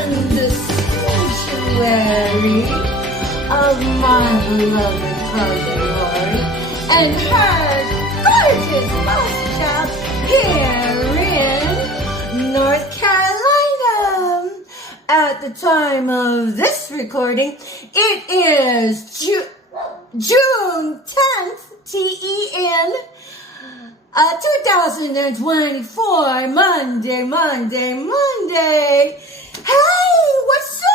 and the sanctuary of my beloved cousin Lori and her gorgeous mousetrap here in North Carolina. At the time of this recording, it is June 10th, T-E-N, 2024, Monday. Hey, what's up?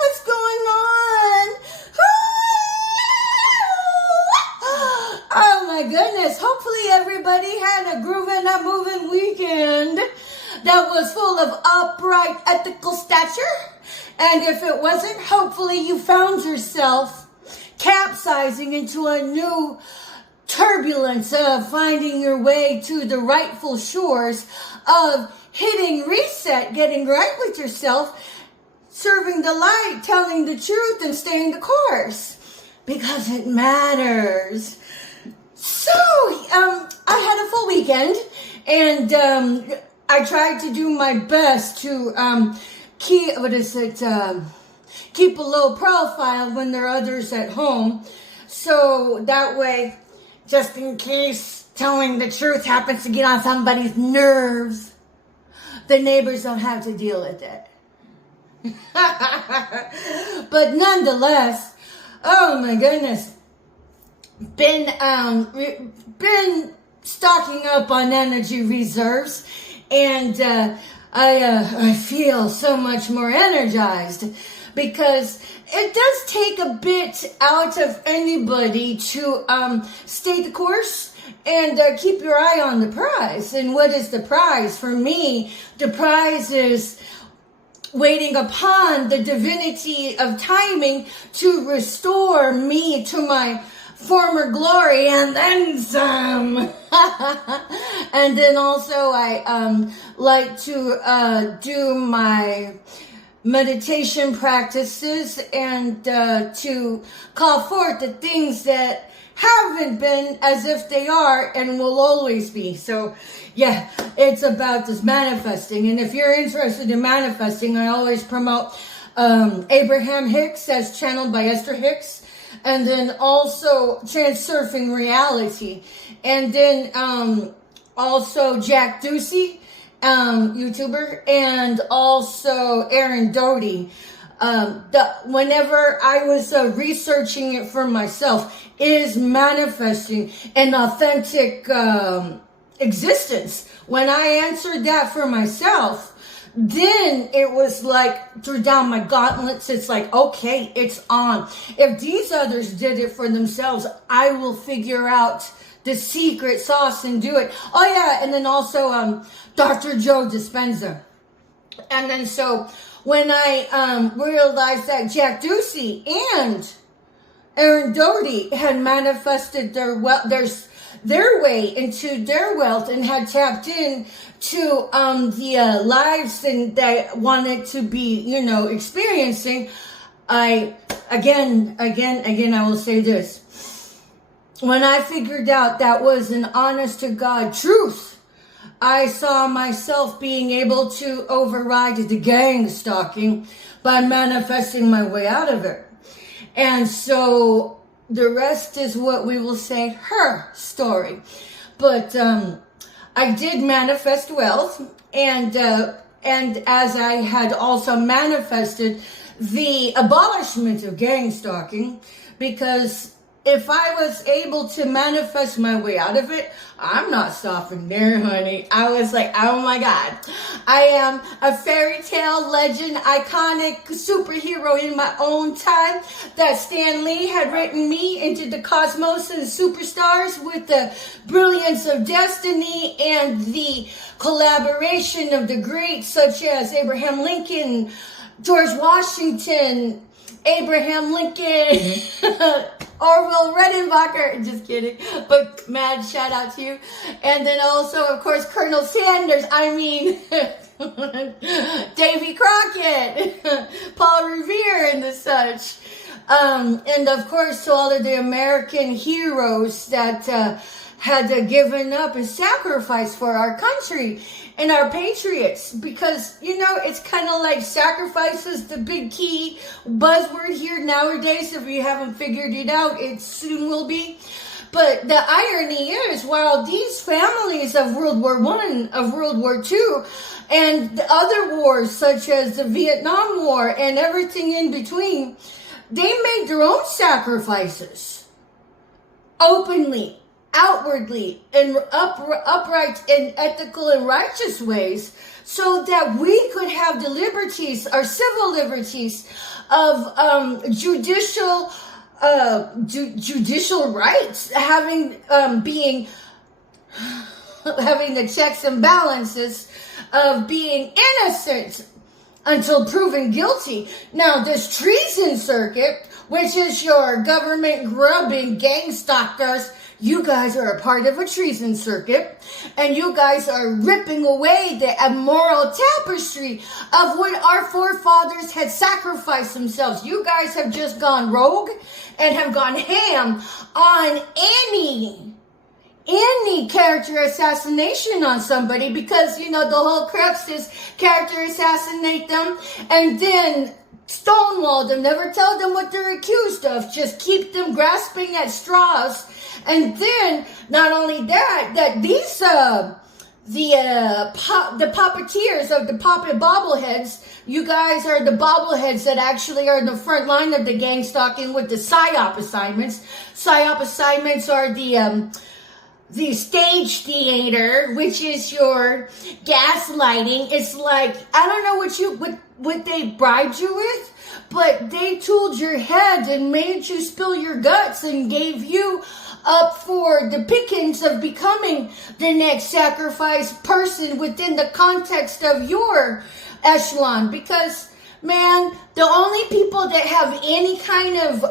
What's going on? Oh my goodness, hopefully everybody had a grooving, a moving weekend that was full of upright, ethical stature. And if it wasn't, hopefully you found yourself capsizing into a new turbulence of finding your way to the rightful shores of hitting reset, getting right with yourself, serving the light, telling the truth, and staying the course. Because it matters. So, I had a full weekend, and I tried to do my best to keep a low profile when there are others at home. So that way, just in case telling the truth happens to get on somebody's nerves, the neighbors don't have to deal with it. But nonetheless, oh my goodness, been stocking up on energy reserves, and I feel so much more energized, because it does take a bit out of anybody to stay the course and keep your eye on the prize. And what is the prize? For me, the prize is waiting upon the divinity of timing to restore me to my former glory and then some. And then also I like to do my meditation practices and to call forth the things that haven't been as if they are and will always be. So yeah, it's about this manifesting. And if you're interested in manifesting, I always promote Abraham Hicks as channeled by Esther Hicks, and then also Transurfing Reality, and then also Jack Ducey, YouTuber, and also Aaron Doty. Whenever I was researching it for myself, is manifesting an authentic existence. When I answered that for myself, then it was like, threw down my gauntlets. It's like, okay, it's on. If these others did it for themselves, I will figure out the secret sauce and do it. Oh yeah, and then also Dr. Joe Dispenza. And then so when I realized that Jack Ducey and Aaron Doty had manifested their way into their wealth and had tapped in to the lives and that wanted to be, experiencing, I will say this. When I figured out that was an honest to God truth, I saw myself being able to override the gang stalking by manifesting my way out of it. And so the rest is what we will say her story. But I did manifest wealth, and as I had also manifested the abolishment of gang stalking, because if I was able to manifest my way out of it, I'm not stopping there, honey. I was like, oh my God, I am a fairy tale legend, iconic superhero in my own time, that Stan Lee had written me into the cosmos and superstars with the brilliance of destiny and the collaboration of the greats such as Abraham Lincoln, George Washington, Abraham Lincoln, Orville Redenbacher, just kidding, but mad shout out to you. And then also, of course, Colonel Sanders, Davy Crockett, Paul Revere, and the such. And of course, to all of the American heroes that had given up and sacrificed for our country and our patriots. Because, it's kind of like sacrifice is the big key buzzword here nowadays. If you haven't figured it out, it soon will be. But the irony is, while these families of World War I, of World War II, and the other wars such as the Vietnam War and everything in between, they made their own sacrifices openly, outwardly, in upright and ethical and righteous ways, so that we could have the liberties, our civil liberties of judicial rights, having the checks and balances of being innocent until proven guilty. Now, this treason circuit, which is your government grubbing gang stalkers, you guys are a part of a treason circuit, and you guys are ripping away the immoral tapestry of what our forefathers had sacrificed themselves. You guys have just gone rogue and have gone ham on any character assassination on somebody, because, the whole crux is character assassinate them and then stonewall them, never tell them what they're accused of, just keep them grasping at straws. And then, not only that these, the puppeteers of the puppet bobbleheads, you guys are the bobbleheads that actually are in the front line of the gang stalking with the PSYOP assignments. PSYOP assignments are the stage theater, which is your gaslighting. It's like, I don't know what they bribed you with, but they tooled your head and made you spill your guts and gave you up for the pickings of becoming the next sacrificed person within the context of your echelon. Because, man, the only people that have any kind of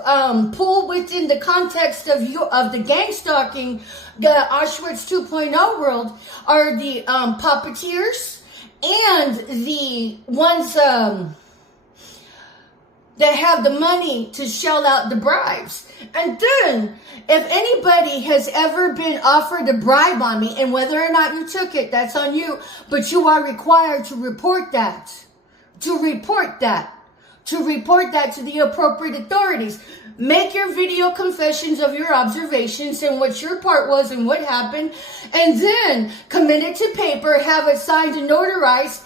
pull within the context of the gang stalking, the Auschwitz 2.0 world, are the puppeteers and the ones that have the money to shell out the bribes. And then, if anybody has ever been offered a bribe on me, and whether or not you took it, that's on you, but you are required to report that. To report that to the appropriate authorities. Make your video confessions of your observations and what your part was and what happened, and then commit it to paper, have it signed and notarized.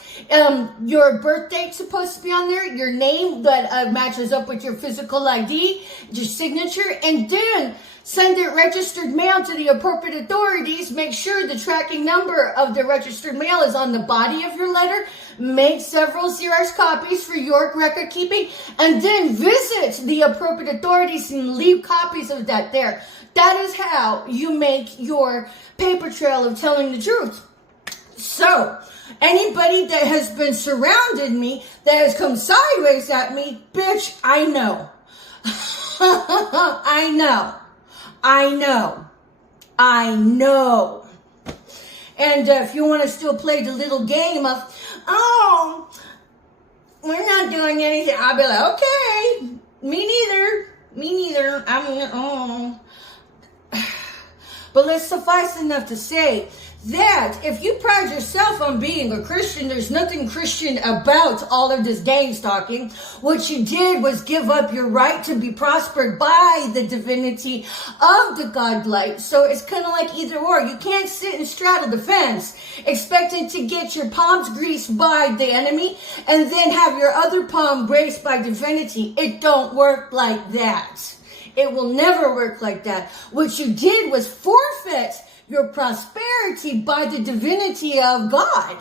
Your birth date's supposed to be on there, your name that matches up with your physical ID, your signature, and then send it registered mail to the appropriate authorities. Make sure the tracking number of the registered mail is on the body of your letter. Make several Xerox copies for your record keeping, and then visit the appropriate authorities and leave copies of that there. That is how you make your paper trail of telling the truth. So, anybody that has been surrounded me, that has come sideways at me, bitch, I know. I know. And if you want to still play the little game of, oh, we're not doing anything, I'll be like, okay, me neither. I mean, oh. But let's suffice enough to say that if you pride yourself on being a Christian, there's nothing Christian about all of this gang stalking. What you did was give up your right to be prospered by the divinity of the godlight. So it's kind of like either or. You can't sit and straddle the fence expecting to get your palms greased by the enemy and then have your other palm graced by divinity. It don't work like that. It will never work like that. What you did was forfeit your prosperity by the divinity of God.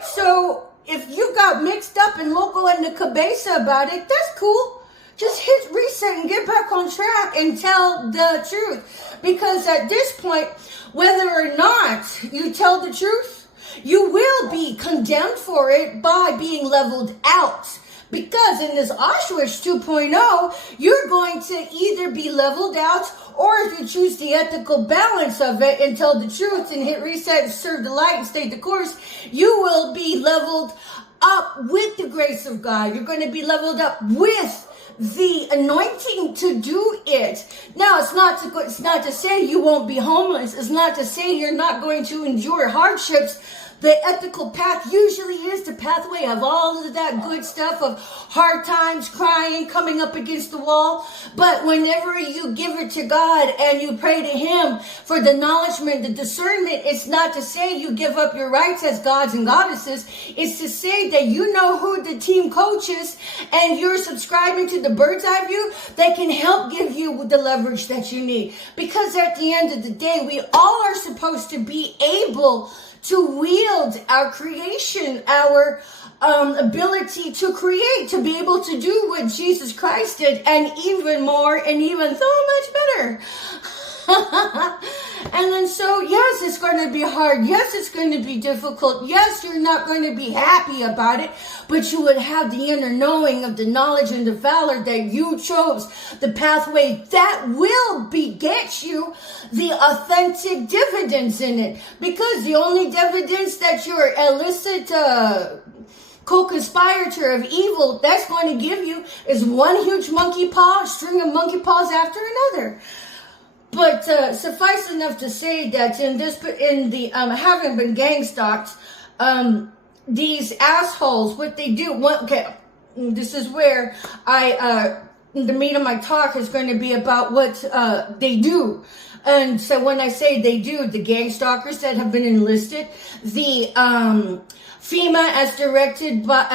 So if you got mixed up in loco and the cabeza about it, that's cool. Just hit reset and get back on track and tell the truth. Because at this point, whether or not you tell the truth, you will be condemned for it by being leveled out. Because in this Auschwitz 2.0, you're going to either be leveled out, or if you choose the ethical balance of it and tell the truth and hit reset and serve the light and stay the course, you will be leveled up with the grace of God. You're going to be leveled up with the anointing to do it. Now, it's not to say you won't be homeless. It's not to say you're not going to endure hardships. The ethical path usually is the pathway of all of that good stuff of hard times, crying, coming up against the wall. But whenever you give it to God and you pray to Him for the acknowledgement, the discernment, it's not to say you give up your rights as gods and goddesses. It's to say that you know who the team coach is and you're subscribing to the bird's eye view that can help give you the leverage that you need. Because at the end of the day, we all are supposed to be able to wield our creation, our ability to create, to be able to do what Jesus Christ did, and even more, and even so much better. And then so, yes, it's going to be hard. Yes, it's going to be difficult. Yes, you're not going to be happy about it, but you would have the inner knowing of the knowledge and the valor that you chose the pathway that will beget you the authentic dividends in it. Because the only dividends that your illicit co-conspirator of evil that's going to give you is one huge monkey paw, string of monkey paws after another. But suffice enough to say that in the having been gang stalked, these assholes, what they do, this is where the meat of my talk is going to be about what they do. And so when I say they do, the gang stalkers that have been enlisted, the FEMA, as directed by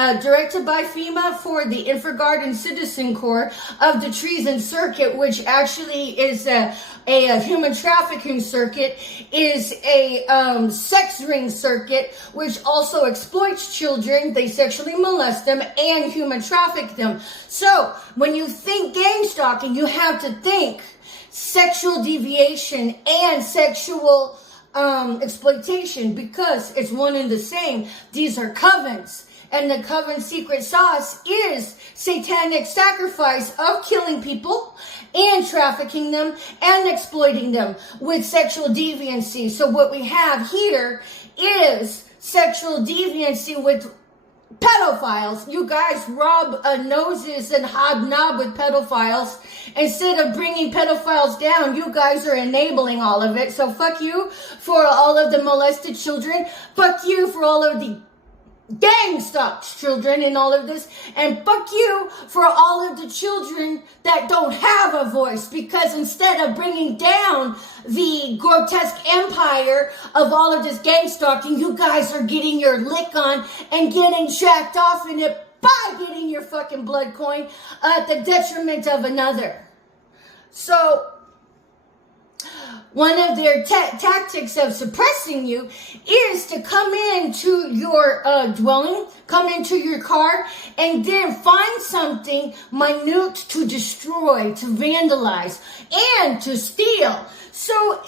FEMA for the InfraGard Citizen Corps of the Treason Circuit, which actually is a human trafficking circuit, is a sex ring circuit, which also exploits children. They sexually molest them and human traffic them. So when you think gang stalking, you have to think sexual deviation and sexual exploitation, because it's one and the same. These are covens, and the coven secret sauce is satanic sacrifice of killing people and trafficking them and exploiting them with sexual deviancy. So what we have here is sexual deviancy with pedophiles. You guys rub noses and hobnob with pedophiles. Instead of bringing pedophiles down, you guys are enabling all of it. So fuck you for all of the molested children. Fuck you for all of the gang stalked children in all of this. And fuck you for all of the children that don't have a voice. Because instead of bringing down the grotesque empire of all of this gang stalking, you guys are getting your lick on and getting jacked off in it by getting your fucking blood coin at the detriment of another. So one of their tactics of suppressing you is to come into your dwelling, come into your car, and then find something minute to destroy, to vandalize, and to steal. So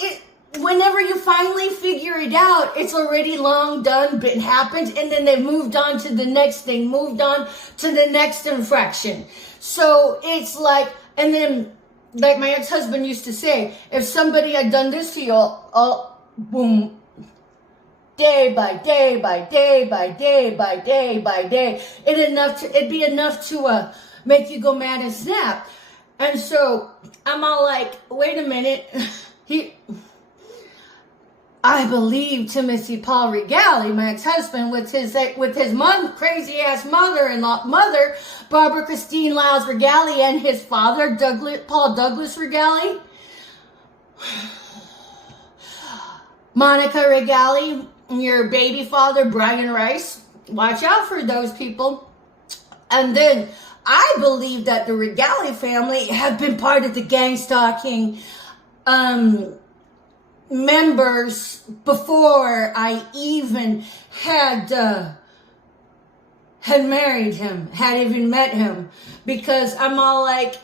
whenever you finally figure it out, it's already long done, been happened, and then they moved on to the next thing, moved on to the next infraction. So it's like, and then, like my ex-husband used to say, if somebody had done this to you, boom, day by day by day by day by day by day, it'd be enough to make you go mad and snap. And so I'm all like, wait a minute, I believe Timothy Paul Regali, my ex-husband, with his crazy ass mother, Barbara Christine Lyles Regali, and his father, Paul Douglas Regali, Monica Regali, your baby father, Brian Rice. Watch out for those people. And then I believe that the Regali family have been part of the gang stalking members before I even had married him, had even met him, because I'm all like,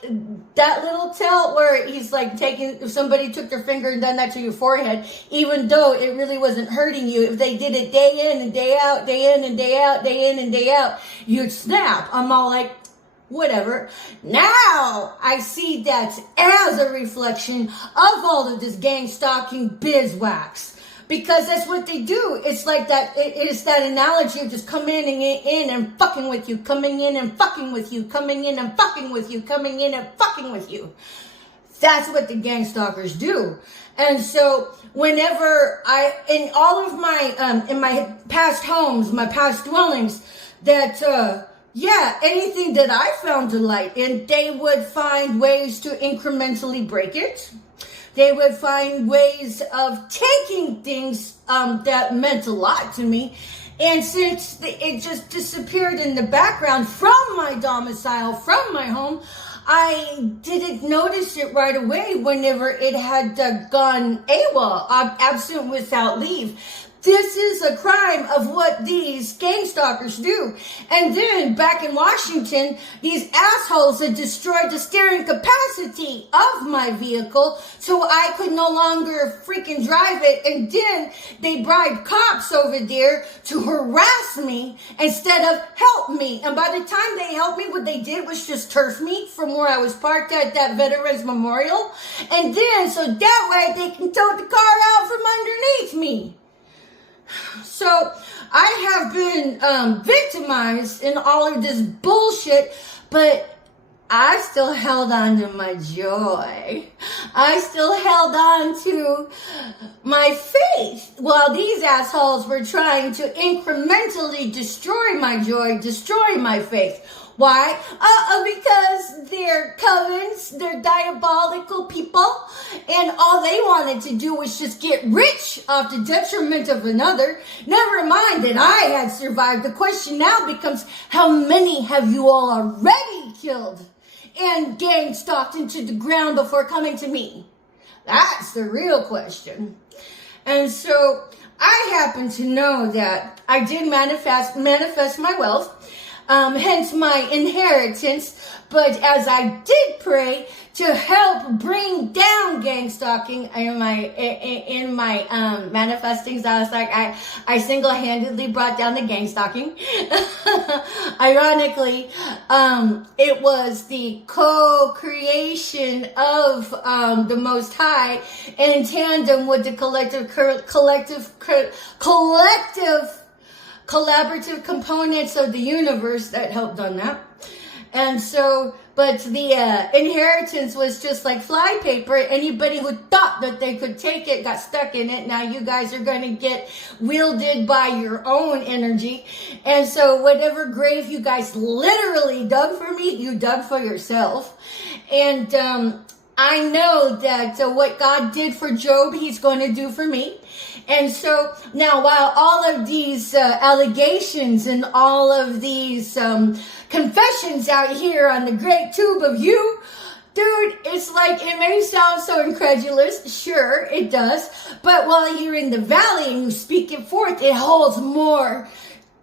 that little tilt where he's like if somebody took their finger and done that to your forehead, even though it really wasn't hurting you, if they did it day in and day out, day in and day out, day in and day out, you'd snap. I'm all like, whatever. Now I see that as a reflection of all of this gang stalking bizwax. Because that's what they do. It's like that. It's that analogy of just coming in and fucking with you, coming in and fucking with you, coming in and fucking with you, coming in and fucking with you. That's what the gang stalkers do. And so whenever in all of my, in my past homes, my past dwellings, that, anything that I found delight in, they would find ways to incrementally break it. They would find ways of taking things that meant a lot to me. And since it just disappeared in the background from my domicile, from my home, I didn't notice it right away whenever it had gone AWOL, absent without leave. This is a crime of what these gang stalkers do. And then back in Washington, these assholes had destroyed the steering capacity of my vehicle so I could no longer freaking drive it. And then they bribed cops over there to harass me instead of help me. And by the time they helped me, what they did was just turf me from where I was parked at that Veterans Memorial. And then, so that way they can tow the car out from underneath me. So I have been victimized in all of this bullshit, but I still held on to my joy. I still held on to my faith while these assholes were trying to incrementally destroy my joy, destroy my faith. Why? Because they're covens, they're diabolical people, and all they wanted to do was just get rich off the detriment of another. Never mind that I had survived. The question now becomes, how many have you all already killed and gang stalked into the ground before coming to me? That's the real question. And so I happen to know that I did manifest my wealth. Hence my inheritance. But as I did pray to help bring down gang stalking in my manifestings, I was like, I single-handedly brought down the gang stalking. Ironically, it was the co-creation of the Most High in tandem with the collaborative components of the universe that helped on that. And so, but the inheritance was just like flypaper. Anybody who thought that they could take it got stuck in it. Now you guys are going to get wielded by your own energy. And so whatever grave you guys literally dug for me, you dug for yourself. And I know that what God did for Job, he's going to do for me. And so now, while all of these allegations and all of these confessions out here on the great tube of you, dude, it's like, it may sound so incredulous. Sure, it does. But while you're in the valley and you speak it forth, it holds more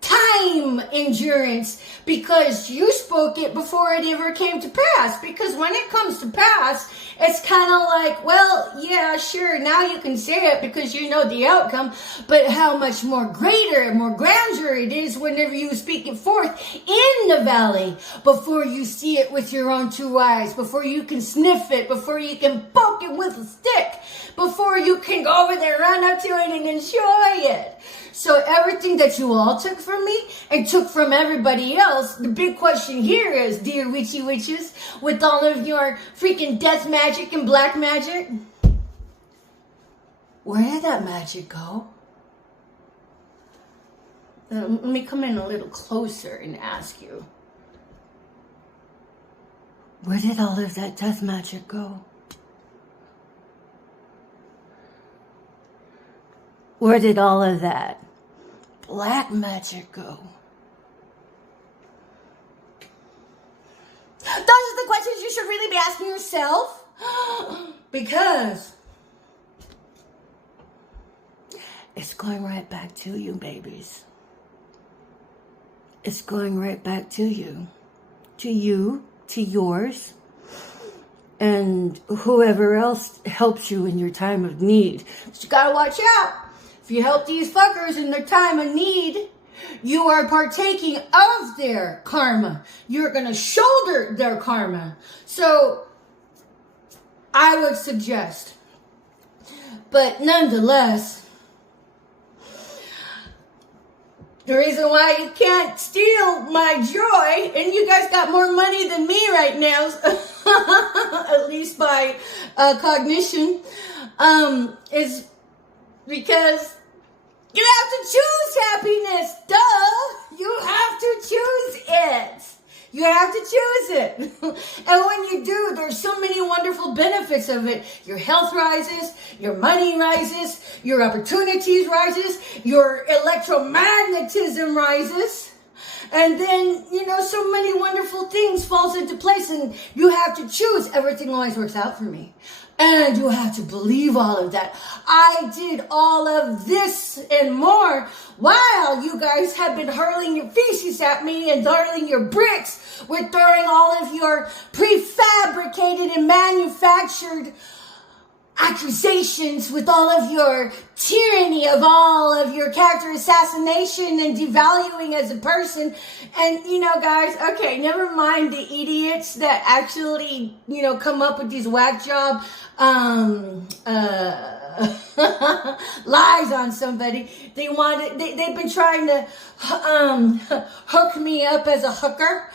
time endurance because you spoke it before it ever came to pass. Because when it comes to pass, it's kind of like, well, yeah, sure, now you can say it because you know the outcome, but how much more greater and more grandeur it is whenever you speak it forth in the valley, before you see it with your own two eyes, before you can sniff it, before you can poke it with a stick, before you can go over there, run up to it and enjoy it. So everything that you all took from me and took from everybody else, the big question here is, dear witchy witches, with all of your freaking death magic and black magic, where did that magic go? Let me come in a little closer and ask you, where did all of that death magic go? Where did all of that black magic go? Those are the questions you should really be asking yourself. Because it's going right back to you, babies. It's going right back to you. To you, to yours, and whoever else helps you in your time of need. But you gotta watch out. If you help these fuckers in their time of need, you are partaking of their karma. You're going to shoulder their karma. So, I would suggest, but nonetheless, The reason why you can't steal my joy, and you guys got more money than me right now, at least by cognition, is because you have to choose happiness. Duh! You have to choose it. You have to choose it. And when you do, there's so many wonderful benefits of it. Your health rises, your money rises, your opportunities rises, your electromagnetism rises. And then, so many wonderful things falls into place, and you have to choose. Everything always works out for me. And you have to believe all of that. I did all of this and more while you guys have been hurling your feces at me and darting your bricks with throwing all of your prefabricated and manufactured accusations, with all of your tyranny, of all of your character assassination and devaluing as a person. And, guys, okay, never mind the idiots that actually, come up with these whack job, lies on somebody. They've been trying to, hook me up as a hooker,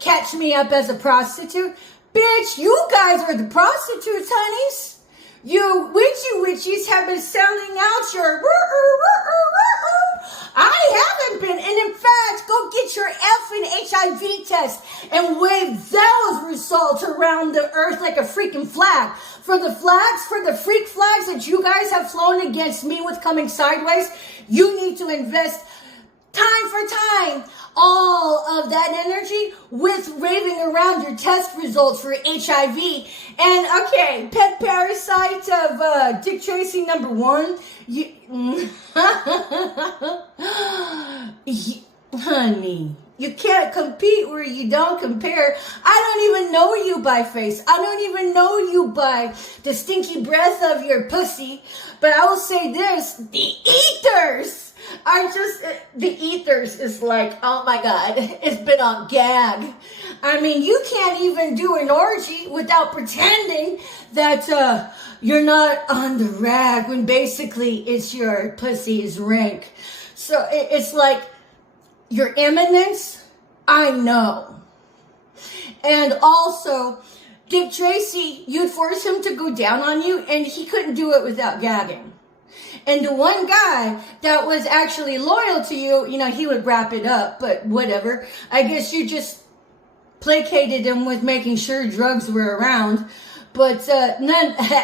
catch me up as a prostitute. Bitch, you guys are the prostitutes, honeys. You witchies have been selling out your... I haven't been. And in fact, go get your effing HIV test and wave those results around the earth like a freaking flag. For the freak flags that you guys have flown against me with coming sideways, you need to invest time for time all of that energy with raving around your test results for HIV. And okay, pet parasite of Dick Tracy number 1. Honey, you can't compete where you don't compare. I don't even know you by face. I don't even know you by the stinky breath of your pussy. But I will say this, the ethers is like, oh my God, it's been on gag. I mean, you can't even do an orgy without pretending that you're not on the rag, when basically it's your pussy is rank. So it's like, your eminence, I know. And also, Dick Tracy, you'd force him to go down on you, and he couldn't do it without gagging. And the one guy that was actually loyal to you, he would wrap it up, but whatever. I guess you just placated him with making sure drugs were around. But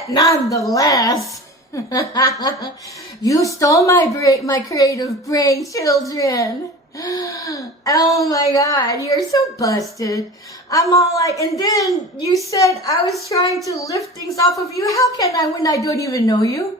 nonetheless, you stole my creative brain, children. Oh my God, you're so busted. I'm all like, and then you said I was trying to lift things off of you. How can I when I don't even know you?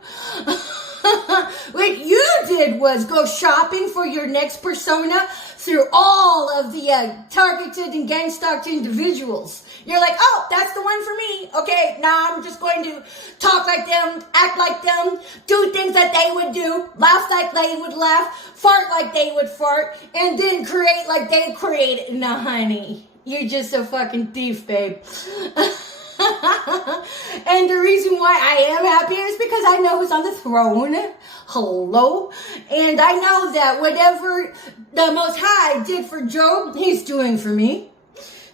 What you did was go shopping for your next persona through all of the targeted and gang-stalked individuals. You're like, oh, that's the one for me. Okay, now I'm just going to talk like them, act like them, do things that they would do, laugh like they would laugh, fart like they would fart, and then create like they created. Nah, honey, you're just a fucking thief, babe. And the reason why I am happy is because I know who's on the throne. Hello. And I know that whatever the Most High did for Job, he's doing for me.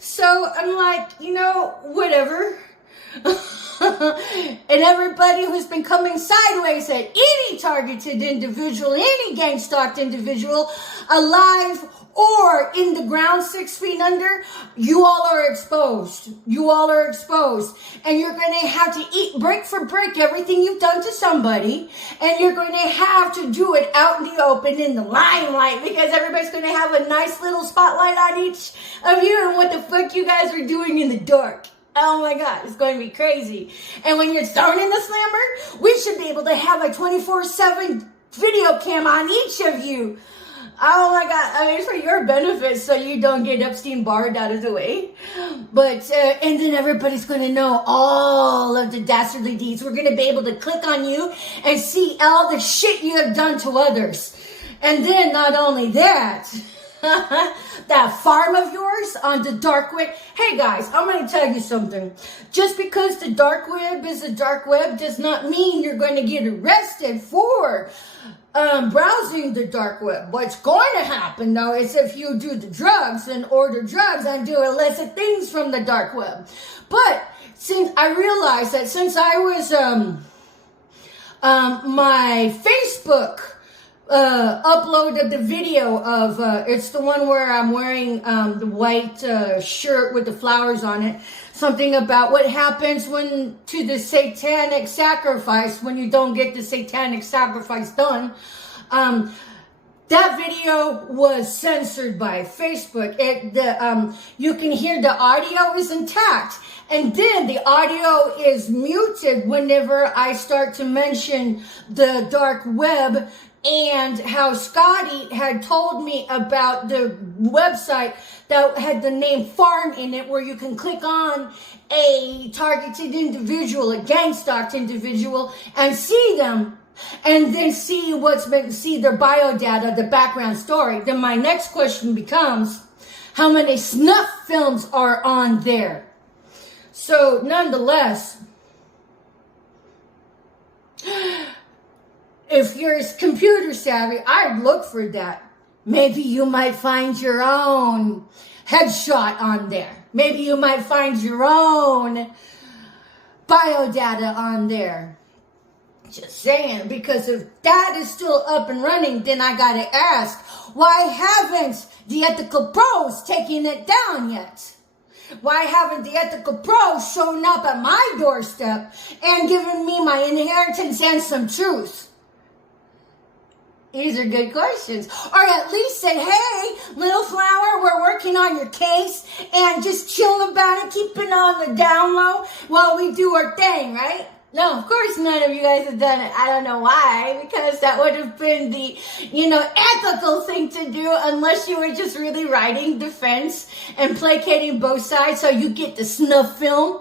So I'm like, whatever. And everybody who's been coming sideways at any targeted individual, any gang-stalked individual, alive or in the ground 6 feet under, you all are exposed. You all are exposed. And you're going to have to eat brick for brick everything you've done to somebody. And you're going to have to do it out in the open, in the limelight, because everybody's going to have a nice little spotlight on each of you and what the fuck you guys are doing in the dark. Oh my God, it's going to be crazy. And when you're thrown in the slammer, we should be able to have a 24/7 video cam on each of you. Oh my God, I mean, it's for your benefit so you don't get Epstein-Barred out of the way. But, and then everybody's going to know all of the dastardly deeds. We're going to be able to click on you and see all the shit you have done to others. And then not only that, that farm of yours on the dark web. Hey guys, I'm going to tell you something. Just because the dark web is the dark web does not mean you're going to get arrested for browsing the dark web. What's going to happen though is if you do the drugs and order drugs and do illicit things from the dark web. But since I realized that since I was my Facebook uploaded the video of it's the one where I'm wearing the white shirt with the flowers on it, something about what happens when to the satanic sacrifice when you don't get the satanic sacrifice done. That video was censored by Facebook. You can hear the audio is intact, and then the audio is muted whenever I start to mention the dark web and how Scotty had told me about the website that had the name Farm in it, where you can click on a targeted individual, a gang-stalked individual, and see them. And then see their bio data, the background story. Then my next question becomes, how many snuff films are on there? So nonetheless, if you're computer savvy, I'd look for that. Maybe you might find your own headshot on there. Maybe you might find your own bio data on there. Just saying, because if that is still up and running, then I gotta ask, why haven't the ethical pros taken it down yet? Why haven't the ethical pros shown up at my doorstep and given me my inheritance and some truth? These are good questions. Or at least say, hey, little flower, we're working on your case, and just chill about it, keep it on the down low while we do our thing, right? No, of course none of you guys have done it. I don't know why, because that would have been the, ethical thing to do, unless you were just really writing defense and placating both sides so you get the snuff film.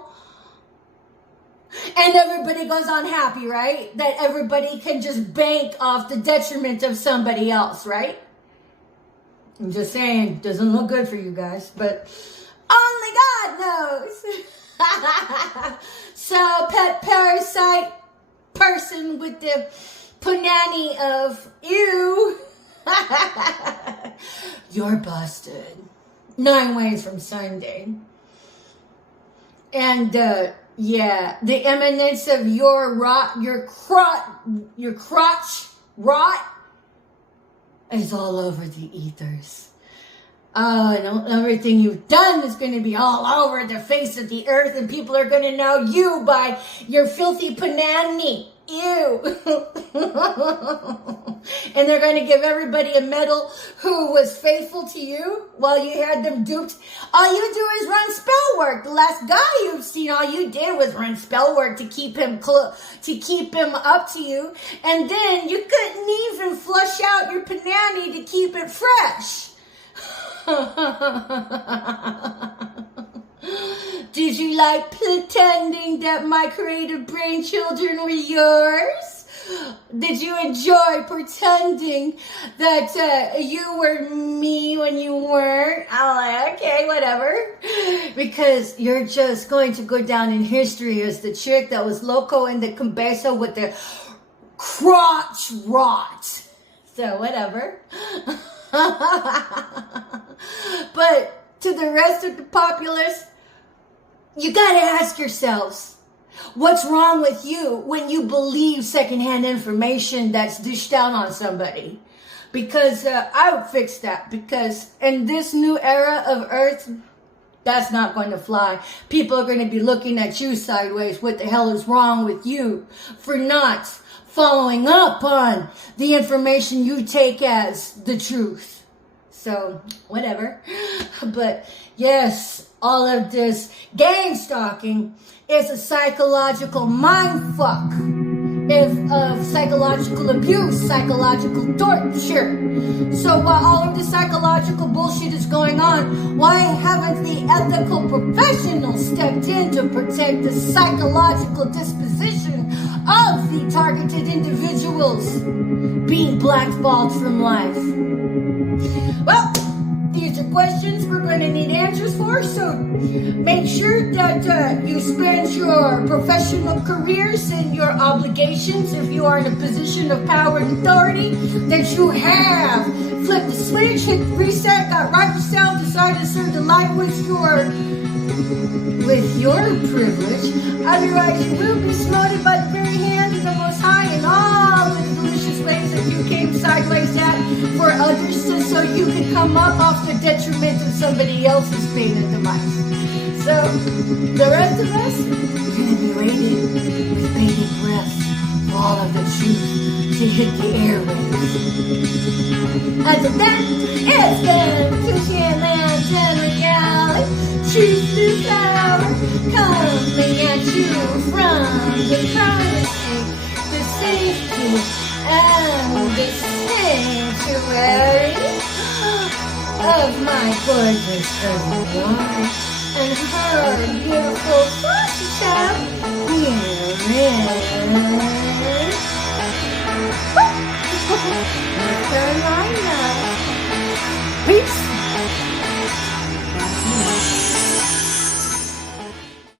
And everybody goes on happy, right? That everybody can just bank off the detriment of somebody else, right? I'm just saying, doesn't look good for you guys, but only God knows. So, pet parasite person with the punani of you, you're busted. 9 ways from Sunday. And, yeah, the eminence of your crotch rot is all over the ethers. And everything you've done is going to be all over the face of the earth, and people are going to know you by your filthy panani. Ew. And they're going to give everybody a medal who was faithful to you while you had them duped. All you do is run spell work. The last guy you've seen, all you did was run spell work to keep him up to you. And then you couldn't even flush out your panani to keep it fresh. Did you like pretending that my creative brain children were yours? Did you enjoy pretending that you were me when you weren't? I'm like, okay, whatever. Because you're just going to go down in history as the chick that was loco in the cabeza with the crotch rot. So, whatever. But to the rest of the populace, you gotta ask yourselves, what's wrong with you when you believe secondhand information that's dished out on somebody? Because I would fix that, because in this new era of Earth, that's not going to fly. People are going to be looking at you sideways. What the hell is wrong with you for not following up on the information you take as the truth? So, whatever. But yes, all of this gang stalking is a psychological mind fuck. Of psychological abuse, psychological torture. So while all of the psychological bullshit is going on, why haven't the ethical professionals stepped in to protect the psychological disposition of the targeted individuals being blackballed from life? Well, These are questions we're going to need answers for, so make sure that you spend your professional careers and your obligations, if you are in a position of power and authority, that you have flipped the switch, hit reset, got right yourself, decided to serve the light with your privilege. Otherwise, you will be smote by the very hand of the Most High in all the delicious ways that you came sideways at for others, so you can come up off the detriment of somebody else's pain and demise. So, the rest of us, we're going to be waiting with bated breath for all of the truth to hit the airwaves. Until then, it's been Tushy and Lance and Reality. Truth this hour, coming at you from the privacy, the safety, and the sanctuary of my gorgeous cousin Lauren and her beautiful foster child, here in